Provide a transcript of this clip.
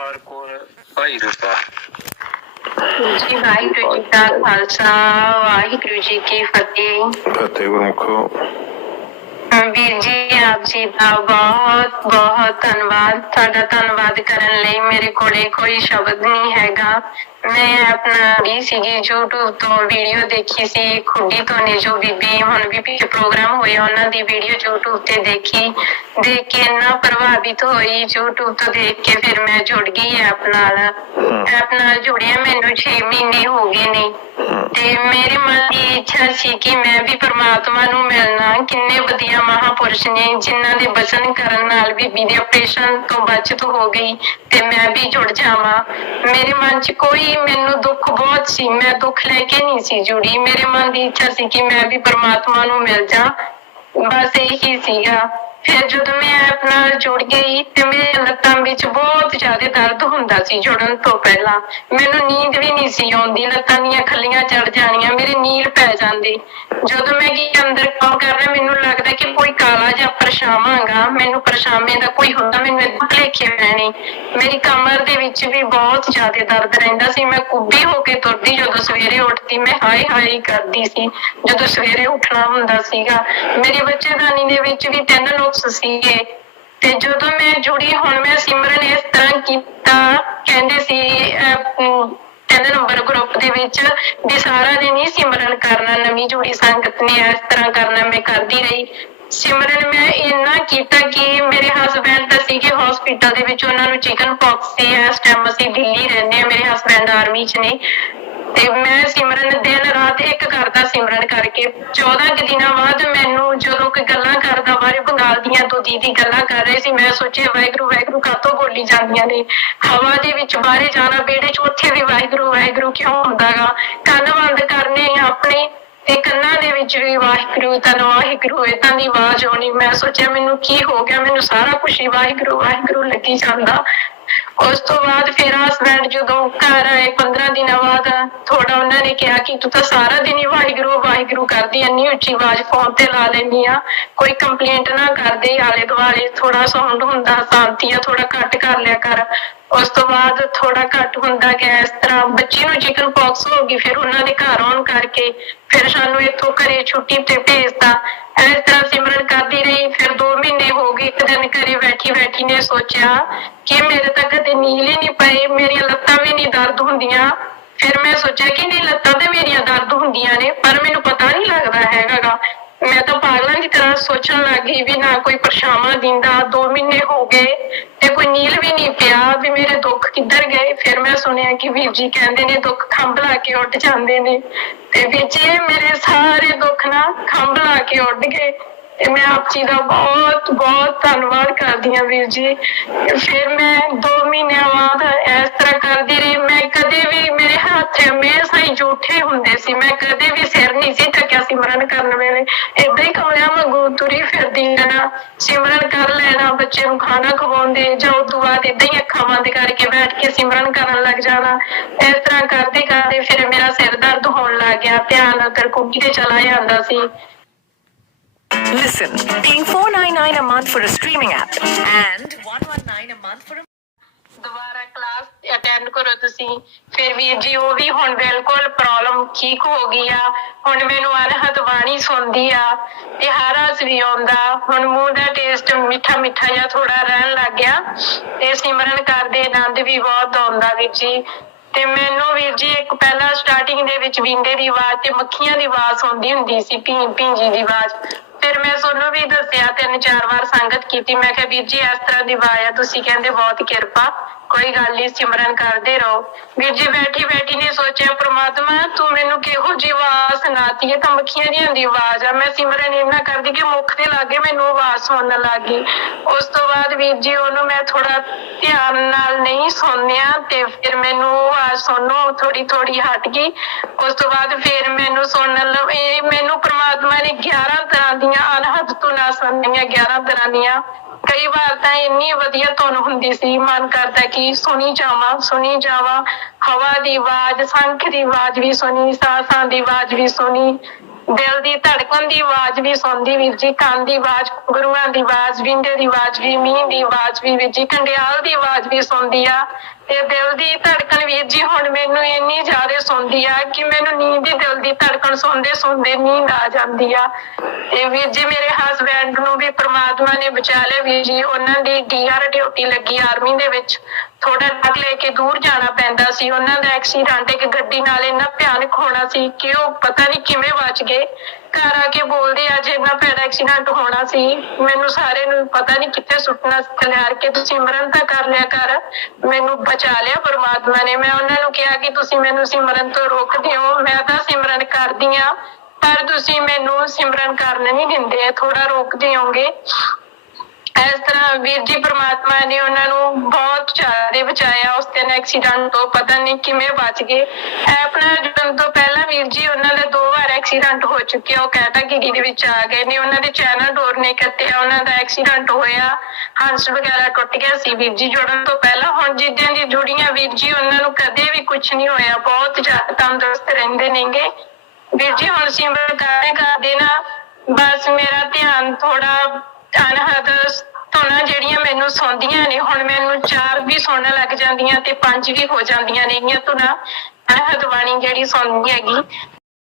ਜਸਪਾਲ ਕੌਰ ਭਾਈ ਰੂਪਾ ਜੀ ਵਾਹਿਗੁਰੂ ਜੀ ਕਾ ਖਾਲਸਾ ਵਾਹਿਗੁਰੂ ਜੀ ਕੀ ਫਤਿਹ ਫਤਿਹ ਗੁਰਮੁਖੋ ਵੀਰ ਜੀ ਆਪ ਜੀ ਦਾ ਬਹੁਤ ਬਹੁਤ ਧੰਨਵਾਦ ਤੁਹਾਡਾ ਧੰਨਵਾਦ ਕਰਨ ਲਈ ਮੇਰੇ ਕੋਲੇ ਕੋਈ ਸ਼ਬਦ ਨਹੀਂ ਹੈਗਾ ਮੈਂ ਆਪਣਾ ਵੀ ਸੀਗੀ YouTube ਤੋਂ ਵੀਡੀਓ ਦੇਖੀ ਸੀ ਖੁੱਡੀ ਤੋਂ ਨੇ ਜੋ ਬੀਬੀ ਹੁਣ ਵੀ ਪਿੱਛੇ ਪ੍ਰੋਗਰਾਮ ਹੋਇਆ ਉਹਨਾਂ ਦੀ ਵੀਡੀਓ YouTube ਤੇ ਦੇਖੀ ਦੇਖ ਕੇ ਇੰਨਾ ਪ੍ਰਭਾਵਿਤ ਹੋਈ YouTube ਤੋਂ ਦੇਖ ਕੇ ਫਿਰ ਮੈਂ ਜੁੜ ਗਈ ਐਪ ਨਾਲ। ਐਪ ਨਾਲ ਜੁੜਿਆ ਮੈਨੂੰ 6 ਮਹੀਨੇ ਹੋ ਗਏ ਨੇ। ਤੇ ਮੇਰੇ ਮਨ ਦੀ ਇੱਛਾ ਸੀ ਕਿ ਮੈਂ ਵੀ ਪ੍ਰਮਾਤਮਾ ਨੂੰ ਮਿਲਣਾ। ਕਿੰਨੇ ਵਧੀਆ ਮਹਾਪੁਰਸ਼ ਨੇ ਜਿਨ੍ਹਾਂ ਦੇ ਬਚਨ ਕਰਨ ਨਾਲ ਬੀਬੀ ਦੇ ਆਪਰੇਸ਼ਨ ਤੋਂ ਬਚਤ ਹੋ ਗਈ ਤੇ ਮੈਂ ਵੀ ਜੁੜ ਜਾਵਾਂ। ਮੇਰੇ ਮਨ 'ਚ ਕੋਈ ਮੈਨੂੰ ਦੁੱਖ ਬਹੁਤ ਸੀ। ਮੈਂ ਦੁੱਖ ਲੈ ਕੇ ਨਹੀਂ ਸੀ ਜੁੜੀ। ਮੇਰੇ ਮਨ ਦੀ ਇੱਛਾ ਸੀ ਕਿ ਮੈਂ ਵੀ ਪ੍ਰਮਾਤਮਾ ਨੂੰ ਮਿਲ ਜਾ। ਬਸ ਇਹੀ ਸੀਗਾ। ਫਿਰ ਜਦੋਂ ਮੈਂ ਆਪਣਾ ਜੁੜ ਗਈ ਤੇ ਮੇਰੇ ਲੱਤਾਂ ਵਿੱਚ ਬਹੁਤ ਜ਼ਿਆਦਾ ਦਰਦ ਹੁੰਦਾ ਸੀ ਜੁੜਨ ਤੋਂ ਪਹਿਲਾਂ। ਮੈਨੂੰ ਨੀਂਦ ਵੀ ਨਹੀਂ ਸੀ ਆਉਂਦੀ, ਲੱਤਾਂ ਦੀਆਂ ਖੱਲੀਆਂ ਚੜ ਜਾਣੀਆਂ, ਮੇਰੇ ਨੀਲ ਪੈ ਜਾਂਦੇ। ਜਦੋਂ ਮੈਂ ਕੀ ਅੰਦਰ ਕੰਮ ਕਰ ਰਿਹਾ ਮੈਨੂੰ ਲੱਗਦਾ ਕਿ ਕੋਈ ਕਾਲਾ ਜਿਹਾ ਪਰਛਾਵਾਂਗਾ ਮੈਨੂੰ ਪਰਛਾਵੇਂ ਦਾ ਕੋਈ ਹੁੰਦਾ ਮੈਨੂੰ ਇਦਾਂ ਭਲੇਖੇ ਪੈਣੇ। ਮੇਰੀ ਕਮਰ ਦੇ ਵਿੱਚ ਵੀ ਬਹੁਤ ਜ਼ਿਆਦਾ ਦਰਦ ਰਹਿੰਦਾ ਸੀ। ਮੈਂ ਕੁੱਬੀ ਹੋ ਕੇ ਤੁਰਦੀ ਜਦੋਂ ਸਵੇਰੇ ਉੱਠਦੀ ਮੈਂ ਹਾਏ ਹਾਏ ਕਰਦੀ ਸੀ ਜਦੋਂ ਸਵੇਰੇ ਉੱਠਣਾ ਹੁੰਦਾ ਸੀਗਾ। ਮੇਰੇ ਬੱਚੇਦਾਨੀ ਦੇ ਵਿੱਚ ਵੀ ਤਿੰਨ ਨੁਕਸ ਸੀਗੇ। ਤੇ ਜਦੋਂ ਮੈਂ ਜੁੜੀ ਹੁਣ ਮੈਂ ਸਿਮਰਨ ਇਸ ਤਰ੍ਹਾਂ ਕੀਤਾ ਕਹਿੰਦੇ ਸੀ ਅਹ, ਤਿੰਨ ਨੰਬਰ ਗਰੁੱਪ ਦੇ ਵਿੱਚ ਵੀ ਸਾਰਾ ਦਿਨ ਹੀ ਸਿਮਰਨ ਕਰਨਾ ਨਵੀਂ ਜੁੜੀ ਸੰਗਤ ਨੇ ਇਸ ਤਰ੍ਹਾਂ ਕਰਨਾ ਮੈਂ ਕਰਦੀ ਰਹੀ। ਸਿਮਰਨ, ਮੈਂ ਇੰਨਾ ਕੀਤਾ ਕਿ ਮੇਰੇ ਹਸਬੰਡ ਤਾਂ ਸੀਗੇ ਹਸਪੀਟਲ ਦੇ ਵਿੱਚ, ਉਹਨਾਂ ਨੂੰ ਚਿਕਨ ਪੌਕਸ ਸੀ, ਇਸ ਟਾਈਮ ਅਸੀਂ ਦਿੱਲੀ ਰਹਿੰਦੇ ਆ ਮੇਰੇ ਹਸਬੰਡ ਆਰਮੀ 'ਚ ਨੇ। ਤੇ ਮੈਂ ਸਿਮਰਨ ਦਿਨ ਰਾਤ ਇੱਕ ਕਰਦਾ ਸਿਮਰਨ ਕਰਕੇ। 14 ਕੁ ਦਿਨਾਂ ਬਾਅਦ ਮੈਨੂੰ ਜਦੋਂ ਕੋਈ ਗੱਲਾਂ ਕਰਦਾ ਬਾਰੇ ਬੰਗਾਲ ਦੀਆਂ ਦੋ ਦੀਦੀ ਗੱਲਾਂ ਕਰ ਰਹੇ ਸੀ, ਮੈਂ ਸੋਚਿਆ, ਵਾਹਿਗੁਰੂ ਵਾਹਿਗੁਰੂ ਕਾਤੋਂ ਬੋਲੀ ਜਾਂਦੀਆਂ ਨੇ? ਹਵਾ ਦੇ ਵਿੱਚ ਬਾਹਰੇ ਜਾਣਾ ਬੇੜੇ 'ਚ ਉੱਥੇ ਵੀ ਵਾਹਿਗੁਰੂ ਵਾਹਿਗੁਰੂ ਕਿਉਂ ਹੁੰਦਾਗਾ? ਕੰਨ ਬੰਦ ਕਰਨੇ ਆਪਣੇ। ਤੇ ਕੰਨਾਂ ਦੇ ਵਿੱਚ ਵੀ ਵਾਹਿਗੁਰੂ ਤਾਂ ਵਾਹਿਗੁਰੂ ਇਦਾਂ ਦੀ ਆਵਾਜ਼ ਆਉਣੀ। ਮੈਂ ਸੋਚਿਆ, ਮੈਨੂੰ ਕੀ ਹੋ ਗਿਆ? ਮੈਨੂੰ ਸਾਰਾ ਕੁਝ ਹੀ ਵਾਹਿਗੁਰੂ ਵਾਹਿਗੁਰੂ ਲੱਗੀ ਜਾਂਦਾ। ਉਸ ਤੋਂ ਬਾਅਦ ਫਿਰ ਹਸਬੈਂਡ ਜਦੋਂ ਘਰ ਆਏ 15 ਦਿਨਾਂ ਬਾਅਦ ਥੋੜਾ ਉਹਨਾਂ ਨੇ ਕਿਹਾ ਕਿ ਤੂੰ ਤਾਂ ਸਾਰਾ ਦਿਨ ਹੀ ਵਾਹਿਗੁਰੂ ਵਾਹਿਗੁਰੂ ਕਰਦੀ ਐਨੀ ਉੱਚੀ ਆਵਾਜ਼ ਫੋਨ ਤੇ ਲਾ ਲੈਂਦੀ ਆ। ਕੋਈ ਕੰਪਲੇਂਟ ਨਾ ਕਰਦੇ ਆਲੇ ਦੁਆਲੇ ਥੋੜਾ ਸਾਊਂਡ ਹੁੰਦਾ ਸ਼ਾਂਤੀ ਆ ਥੋੜਾ ਘੱਟ ਕਰ ਲਿਆ ਕਰ। ਉਸ ਤੋਂ ਬਾਅਦ ਥੋੜਾ ਘੱਟ ਹੁੰਦਾ ਗਿਆ, ਇਸ ਤਰ੍ਹਾਂ ਬੱਚੀ ਨੂੰ ਚਿਕਨ ਪੌਕਸ ਹੋ ਗਈ, ਫਿਰ ਉਹਨਾਂ ਦੇ ਘਰ ਆਉਣ ਕਰਕੇ ਫਿਰ ਸਾਨੂੰ ਇੱਥੋਂ ਘਰੇ ਛੁੱਟੀ ਤੇ ਭੇਜਤਾ। ਇਸ ਤਰ੍ਹਾਂ ਸਿਮਰਨ ਕਰਦੀ ਰਹੀ, ਫਿਰ 2 ਮਹੀਨੇ ਹੋ ਗਏ, ਇੱਕ ਦਿਨ ਘਰੇ ਬੈਠੀ ਬੈਠੀ ਨੇ ਸੋਚਿਆ ਕਿ ਮੇਰੇ ਤਾਂ ਕਦੇ ਨੀਲ ਹੀ ਨਹੀਂ ਪਏ, ਮੇਰੀਆਂ ਲੱਤਾਂ ਵੀ ਨਹੀਂ ਦਰਦ ਹੁੰਦੀਆਂ। ਫਿਰ ਮੈਂ ਸੋਚਿਆ ਕਿ ਨਹੀਂ, ਲੱਤਾਂ ਤੇ ਮੇਰੀਆਂ ਦਰਦ ਹੁੰਦੀਆਂ ਨੇ, ਪਰ ਮੈਨੂੰ ਪਤਾ ਨਹੀਂ ਲੱਗਦਾ ਹੈਗਾਗਾ। ਮੈਂ ਤਾਂ ਪਾਗਲਾਂ ਦੀ ਤਰ੍ਹਾਂ ਸੋਚਣ ਲੱਗ ਗਈ ਵੀ ਨਾ ਕੋਈ ਪਰਛਾਵਾਂ ਦਿੰਦਾ 2 ਮਹੀਨੇ ਹੋ ਗਏ ਮੇਰੇ ਦੁੱਖ ਕਿੱਧਰ ਗਏ? ਫਿਰ ਮੈਂ ਸੁਣਿਆ ਕਿ ਵੀਰ ਜੀ ਕਹਿੰਦੇ ਨੇ ਦੁੱਖ ਖੰਭ ਕੇ ਉੱਡ ਜਾਂਦੇ ਨੇ। ਤੇ ਵੀਰ ਜੀ ਮੇਰੇ ਸਾਰੇ ਦੁੱਖ ਨਾ ਖੰਭ ਕੇ ਉੱਡ ਗਏ। ਤੇ ਮੈਂ ਆਪ ਜੀ ਦਾ ਬਹੁਤ ਬਹੁਤ ਧੰਨਵਾਦ ਕਰਦੀ ਹਾਂ ਵੀਰ ਜੀ। ਫਿਰ ਮੈਂ 2 ਮਹੀਨਿਆਂ ਬਾਅਦ ਇਸ ਤਰ੍ਹਾਂ ਕਰਦੀ ਰਹੀ। ਮੈਂ ਕਦੇ ਵੀ ਮੇਰੇ ਹੱਥ ਹਮੇਸ਼ਾ ਹੀ ਝੂਠੇ ਹੁੰਦੇ ਸੀ। ਮੈਂ ਕਦੇ ਵੀ ਸਿਰ ਨਹੀਂ ਸੀ ਟਕਿਆ ਸਿਮਰਨ ਕਰਨ ਵੇਲੇ ਏਦਾਂ ਹੀ ਕਮਲਿਆਂ ਵਾਂਗੂ ਤੁਰੀ ਫਿਰਦੀ ਰਹਿਣਾ ਸਿਮਰਨ ਕਰ ਲੈਣਾ ਬੱਚੇ ਨੂੰ ਖਾਣਾ ਖਵਾਉਂਦੇ ਜਾਂ ਉਸ ਤੋਂ ਬਾਅਦ ਏਦਾਂ ਹੀ ਅੱਖਾਂ ਬੰਦ ਕਰਕੇ ਬੈਠ ਕੇ ਸਿਮਰਨ ਕਰਨ ਲੱਗ ਜਾਣਾ। ਇਸ ਤਰ੍ਹਾਂ ਕਰਦੇ ਕਰਦੇ ਫਿਰ ਮੇਰਾ ਸਿਰ ਦਰਦ ਹੋਣ ਲੱਗ ਗਿਆ ਧਿਆਨ ਅਦਰ ਕੁੱਕੀ ਤੇ ਚਲਾ ਜਾਂਦਾ ਸੀ। Listen, paying $4.99 a month for a streaming app and $119 a month for a ਦੁਬਾਰਾ ਅਟੈਂਡ ਕਰੋ ਤੁਸੀਂ। ਫਿਰ ਵੀਰ ਜੀ, ਉਹ ਵੀ ਹੁਣ ਬਿਲਕੁਲ ਪ੍ਰੋਬਲਮ ਠੀਕ ਹੋ ਗਈ ਆ। ਹੁਣ ਮੈਨੂੰ ਅਨਹਦ ਬਾਣੀ ਸੁਣਦੀ ਆ। ਤੇ ਹਾਰਸ ਵੀ ਆਉਂਦਾ। ਹੁਣ ਮੂੰਹ ਦਾ ਟੇਸਟ ਮਿੱਠਾ ਮਿੱਠਾ ਜਿਹਾ ਥੋੜਾ ਰਹਿਣ ਲੱਗ ਗਿਆ। ਤੇ ਸਿਮਰਨ ਕਰਦੇ ਆਨੰਦ ਵੀ ਬਹੁਤ ਆਉਂਦਾ ਵੀਰ ਜੀ। ਤੇ ਮੈਨੂੰ ਵੀਰ ਜੀ, ਇੱਕ ਪਹਿਲਾਂ ਸਟਾਰਟਿੰਗ ਦੇ ਵਿੱਚ ਵਿੰਡੇ ਦੀ ਆਵਾਜ਼ ਤੇ ਮੱਖੀਆਂ ਦੀ ਆਵਾਜ਼ ਸੁਣਦੀ ਹੁੰਦੀ ਸੀ, ਭੀਂ ਭੀਂ ਜੀ ਦੀ ਆਵਾਜ਼। ਫਿਰ ਮੈਂ ਤੁਹਾਨੂੰ ਵੀ ਦੱਸਿਆ, ਤਿੰਨ ਚਾਰ ਵਾਰ ਸੰਗਤ ਕੀਤੀ। ਮੈਂ ਕਿਹਾ, ਵੀਰ ਜੀ, ਇਸ ਤਰ੍ਹਾਂ ਦੀ ਆਵਾਜ਼ ਆ, ਤੁਸੀਂ ਕਹਿੰਦੇ ਬਹੁਤ ਕਿਰਪਾ। ਕੋਈ ਗੱਲ ਨਹੀਂ, ਸਿਮਰਨ ਕਰਦੇ ਰਹੋ। ਵੀਰ ਜੀ, ਬੈਠੀ ਬੈਠੀ ਨੇ ਸੋਚਿਆ, ਪ੍ਰਮਾਤਮਾ, ਤੂੰ ਮੈਨੂੰ ਕਿਹੋ ਜਿਹੀ ਆਵਾਜ਼ ਸੁਣਾਤੀ ਹੈ? ਤਾਂ ਮੱਖੀਆਂ ਦੀਆਂ ਦੀ ਆਵਾਜ਼ ਆ। ਮੈਂ ਸਿਮਰਨ ਇੰਨਾ ਕਰਦੀ ਕਿ ਮੁੱਖ ਦੇ ਲਾਗੇ ਮੈਨੂੰ ਆਵਾਜ਼ ਸੁਣਨ ਲੱਗ ਉਸ ਤੋਂ ਬਾਅਦ ਵੀਰ ਜੀ, ਉਹਨੂੰ ਮੈਂ ਥੋੜਾ ਧਿਆਨ ਨਾਲ ਨਹੀਂ ਸੁਣਿਆ ਤੇ ਫਿਰ ਮੈਨੂੰ ਆਵਾਜ਼ ਸੁਣੋ ਥੋੜੀ ਥੋੜੀ ਹਟ ਗਈ। ਉਸ ਤੋਂ ਬਾਅਦ ਫਿਰ ਮੈਨੂੰ ਸੁਣਨ ਲ- ਮੈਨੂੰ ਪ੍ਰਮਾਤਮਾ ਨੇ 11 ਤਰ੍ਹਾਂ ਦੀਆਂ ਅਨਹਦ ਤੋਂ ਨਾ ਸੁਣਨੀਆਂ 11 ਤਰ੍ਹਾਂ ਦੀਆਂ ਕਈ ਵਾਰ ਤਾਂ ਇੰਨੀ ਵਧੀਆ ਧੁਨ ਹੁੰਦੀ ਸੀ, ਮਨ ਕਰਦਾ ਕਿ ਸੁਣੀ ਜਾਵਾਂ ਸੁਣੀ ਜਾਵਾਂ। ਹਵਾ ਦੀ ਆਵਾਜ਼, ਸੰਖ ਦੀ ਆਵਾਜ਼ ਵੀ ਸੁਣੀ ਸਾਸਾਂ ਦੀ ਆਵਾਜ਼ ਵੀ ਸੁਣੀ। ਦਿਲ ਦੀ ਧੜਕਣ ਦੀ ਆਵਾਜ਼ ਵੀ ਸੁਣਦੀ ਵੀਰ ਜੀ, ਕੰਨ ਦੀ ਆਵਾਜ਼, ਗੁਰੂਆਂ ਦੀ ਆਵਾਜ਼ ਵਿੰਦੇ ਦੀ ਆਵਾਜ਼ ਵੀ, ਮੀਂਹ ਦੀ ਆਵਾਜ਼ ਵੀ ਵੀਰ ਜੀ, ਕੰਡਿਆਲ ਦੀ ਆਵਾਜ਼ ਵੀ ਸੁਣਦੀ ਆ। ਤੇ ਦਿਲ ਦੀ ਧੜਕਣ ਵੀਰ ਜੀ, ਹੁਣ ਮੈਨੂੰ ਇੰਨੀ ਜ਼ਿਆਦਾ ਸੁਣਦੀ ਆ ਕਿ ਮੈਨੂੰ ਨੀਂਦ ਦੀ ਦਿਲ ਦੀ ਧੜਕਣ ਸੁਣਦੇ ਸੁਣਦੇ ਨੀਂਦ ਆ ਜਾਂਦੀ ਆ। ਤੇ ਵੀਰ ਜੀ, ਮੇਰੇ ਹਸਬੈਂਡ ਨੂੰ ਵੀ ਪ੍ਰਮਾਤਮਾ ਨੇ ਬਚਾ ਲਿਆ ਵੀਰ ਜੀ, ਉਹਨਾਂ ਦੀ ਡੀਆਰ ਡਿਊਟੀ ਲੱਗੀ ਆਰਮੀ ਦੇ ਵਿੱਚ। ਥੋੜਾ ਡਰ ਲੈ ਕੇ ਦੂਰ ਜਾਣਾ ਪੈਂਦਾ ਸੀ। ਉਹਨਾਂ ਦਾ ਐਕਸੀਡੈਂਟ ਇੱਕ ਗੱਡੀ ਨਾਲ ਇੰਨਾ ਭਿਆਨਕ ਹੋਣਾ ਸੀ ਕਿ ਉਹ ਪਤਾ ਨਹੀਂ ਕਿਵੇਂ ਬਚ ਗਏ। ਘਰ ਆ ਕੇ ਬੋਲਦੇ, ਅੱਜ ਇੰਨਾ ਭੈੜਾ ਐਕਸੀਡੈਂਟ ਹੋਣਾ ਸੀ। ਮੈਨੂੰ ਸਾਰੇ ਨੂੰ ਪਤਾ ਨਹੀਂ ਕਿੱਥੇ ਸੁੱਟਣਾ ਖਲਿਆਰ ਕੇ ਤੁਸੀਂ ਸਿਮਰਨ ਤਾਂ ਕਰ ਲਿਆ ਕਰ। ਮੈਨੂੰ ਬਚਾ ਲਿਆ ਪਰਮਾਤਮਾ ਨੇ। ਮੈਂ ਉਹਨਾਂ ਨੂੰ ਕਿਹਾ ਕਿ ਤੁਸੀਂ ਮੈਨੂੰ ਸਿਮਰਨ ਤੋਂ ਰੋਕਦੇ ਹੋ ਮੈਂ ਤਾਂ ਸਿਮਰਨ ਕਰਦੀ ਆ ਪਰ ਤੁਸੀਂ ਮੈਨੂੰ ਸਿਮਰਨ ਕਰਨ ਨਹੀਂ ਦਿੰਦੇ। ਥੋੜਾ ਰੋਕ ਦਿਓਗੇ। ਇਸ ਤਰ੍ਹਾਂ ਵੀਰ ਜੀ, ਪ੍ਰਮਾਤਮਾ ਨੇ ਉਹਨਾਂ ਨੂੰ ਬਹੁਤ ਬਚਾਇਆ ਉਸ ਦਿਨ ਐਕਸੀਡੈਂਟ ਤੋਂ ਪਤਾ ਨਹੀਂ ਕਿਵੇਂ ਬਚ ਗਏ। ਆਪਣਾ ਜਨਮ ਤੋਂ ਪਹਿਲਾਂ ਵੀਰ ਜੀ, ਉਹਨਾਂ ਦਾ ਦੋ ਵਾਰ ਐਕਸੀਡੈਂਟ ਹੋ ਚੁੱਕਿਆ ਉਹ ਕੈਟਾਗਰੀ ਦੇ ਵਿੱਚ ਆ ਗਏ ਨੇ। ਉਹਨਾਂ ਦੇ ਚੈਨਲ ਡੋਰ ਕੱਟਿਆ, ਉਹਨਾਂ ਦਾ ਐਕਸੀਡੈਂਟ ਹੋਇਆ। ਹੰਸ ਵਗੈਰਾ ਟੁੱਟ ਗਿਆ ਸੀ ਵੀਰ ਜੀ। ਜੁੜਨ ਤੋਂ ਪਹਿਲਾਂ ਹੁਣ ਜਿੱਦਾਂ ਦੀ ਜੁੜੀਆਂ ਵੀਰ ਜੀ, ਉਹਨਾਂ ਨੂੰ ਕਦੇ ਵੀ ਕੁਝ ਨਹੀਂ ਹੋਇਆ। ਬਹੁਤ ਜ਼ਿਆਦਾ ਤੰਦਰੁਸਤ ਰਹਿੰਦੇ ਨੇਗੇ। ਵੀਰ ਜੀ, ਹੁਣ ਸਿਮਰਨ ਕਰਦੇ ਕਰਦੇ ਨਾ ਬਸ ਮੇਰਾ ਧਿਆਨ ਥੋੜਾ ਅਨਹਦ ਧੁਨਾਂ ਜਿਹੜੀਆਂ ਮੈਨੂੰ ਸੌਂਦੀਆਂ ਨੇ, ਹੁਣ ਮੈਨੂੰ ਚਾਰ ਵੀ ਸੁਣਨ ਲੱਗ ਜਾਂਦੀਆਂ ਤੇ ਪੰਜ ਵੀ ਹੋ ਜਾਂਦੀਆਂ ਨੇਗੀਆਂ ਧੁਨਾਂ ਅਨਹਦ ਬਾਣੀ ਜਿਹੜੀ ਸੁਣਦੀ ਹੈਗੀ